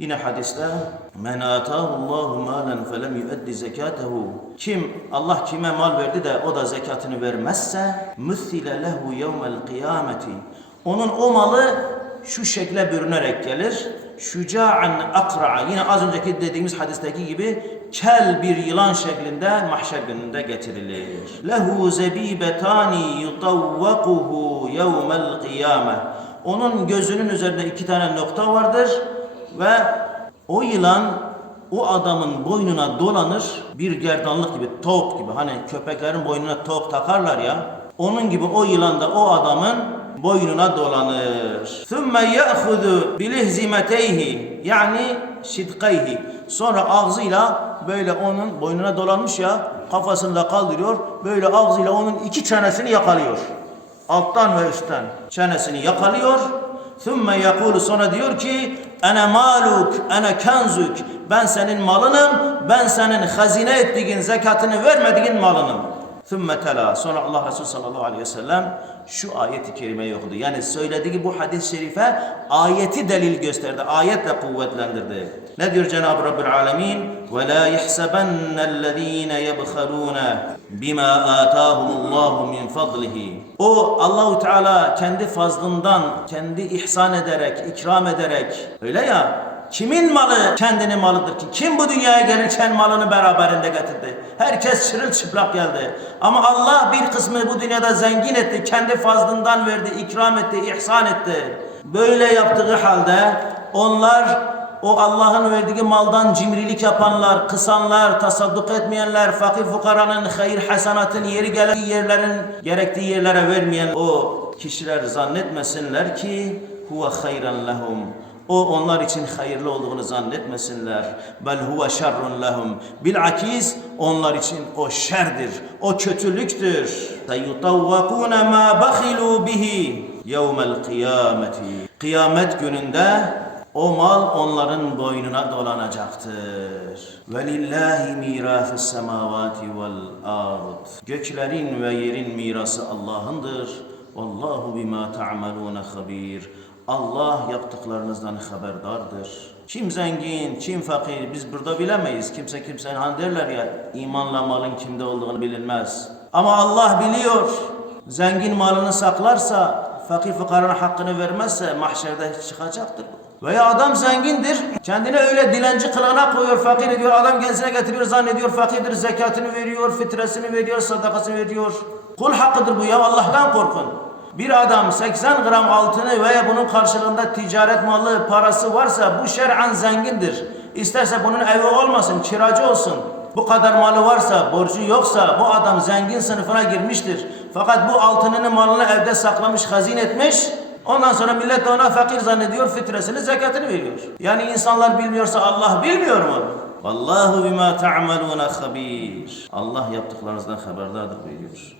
Yine hadiste men atahullahu malen felem yuaddi zekatahu kim Allah kime mal verdi de o da zekatını vermezse müthile lehu yevmel kıyameti onun o malı şu şekle bürünerek gelir. Şuca'an akra'a yine az önceki dediğimiz hadisteki gibi kel bir yılan şeklinde mahşer gününde getirilir. Lehu zebibetani yutavvakuhu yevmel kıyame. Onun gözünün üzerinde iki tane nokta vardır ve o yılan o adamın boynuna dolanır bir gerdanlık gibi tok gibi hani köpeklerin boynuna tok takarlar ya onun gibi o yılan da o adamın boynuna dolanır. Sümme ye'hudu bilihzimeteyhi yani şidkayhi. Sonra ağzıyla böyle onun boynuna dolanmış ya kafasını da kaldırıyor. Böyle ağzıyla onun iki çenesini yakalıyor. Alttan ve üstten çenesini yakalıyor Sümme yakulu sonra diyor ki ene maluk, ene kenzuk. Ben senin malınım, ben senin hazine ettiğin, zekatını vermediğin malınım. ثُمَّ تَلَا Sonra Allah Resulü sallallahu aleyhi ve sellem şu ayeti kerimeyi okudu. Yani söylediği bu hadis-i şerife ayeti delil gösterdi. Ayetle kuvvetlendirdi. Ne diyor Cenab-ı Rabbül Alemin? وَلَا يَحْسَبَنَّ الَّذ۪ينَ يَبْخَلُونَ بِمَا آتَاهُمُ اللّٰهُ مِنْ فَضْلِهِ O Allahu Teala kendi fazlından, kendi ihsan ederek, ikram ederek öyle ya Kimin malı kendini malıdır ki? Kim bu dünyaya gelirken malını beraberinde getirdi? Herkes çırılçıplak geldi. Ama Allah bir kısmı bu dünyada zengin etti. Kendi fazlından verdi, ikram etti, ihsan etti. Böyle yaptığı halde onlar o Allah'ın verdiği maldan cimrilik yapanlar, kısanlar, tasadduk etmeyenler, fakir fukaranın hayır hasanatın yeri gelen yerlerin gerektiği yerlere vermeyen o kişiler zannetmesinler ki huve hayran lehum. O onlar için hayırlı olduğunu zannetmesinler. Bel huve şerrun lehum. Bilakis onlar için o şerdir, o kötülüktür. Seyutavvakune ma bakhilu bihi yevmel kıyameti. Kıyamet gününde o mal onların boynuna dolanacaktır. Velillahi mirâfus semavati vel ard. Göklerin ve yerin mirası Allah'ındır. Vallahu bima ta'malun habir. Allah yaptıklarınızdan haberdardır. Kim zengin, kim fakir biz burada bilemeyiz. Kimse kimsenin hani derler ya imanla malın kimde olduğunu bilinmez. Ama Allah biliyor. Zengin malını saklarsa, fakir fukaranın hakkını vermezse mahşerde çıkacaktır. Veya adam zengindir, kendini öyle dilenci kılığına koyuyor, fakir ediyor, adam kendisine getiriyor, zannediyor fakirdir, zekatını veriyor, fitresini veriyor, sadakasını veriyor. Kul hakkıdır bu ya, Allah'tan korkun. Bir adam 80 gram altını veya bunun karşılığında ticaret malı, parası varsa bu şer'an zengindir. İsterse bunun evi olmasın, kiracı olsun. Bu kadar malı varsa, borcu yoksa bu adam zengin sınıfına girmiştir. Fakat bu altınını, malını evde saklamış, hazin etmiş. Ondan sonra millet de ona fakir zannediyor, fitresini, zekatını veriyor. Yani insanlar bilmiyorsa Allah bilmiyor mu? Vallahu bima ta'maluna habir. Allah yaptıklarınızdan haberdardır buyuruyor.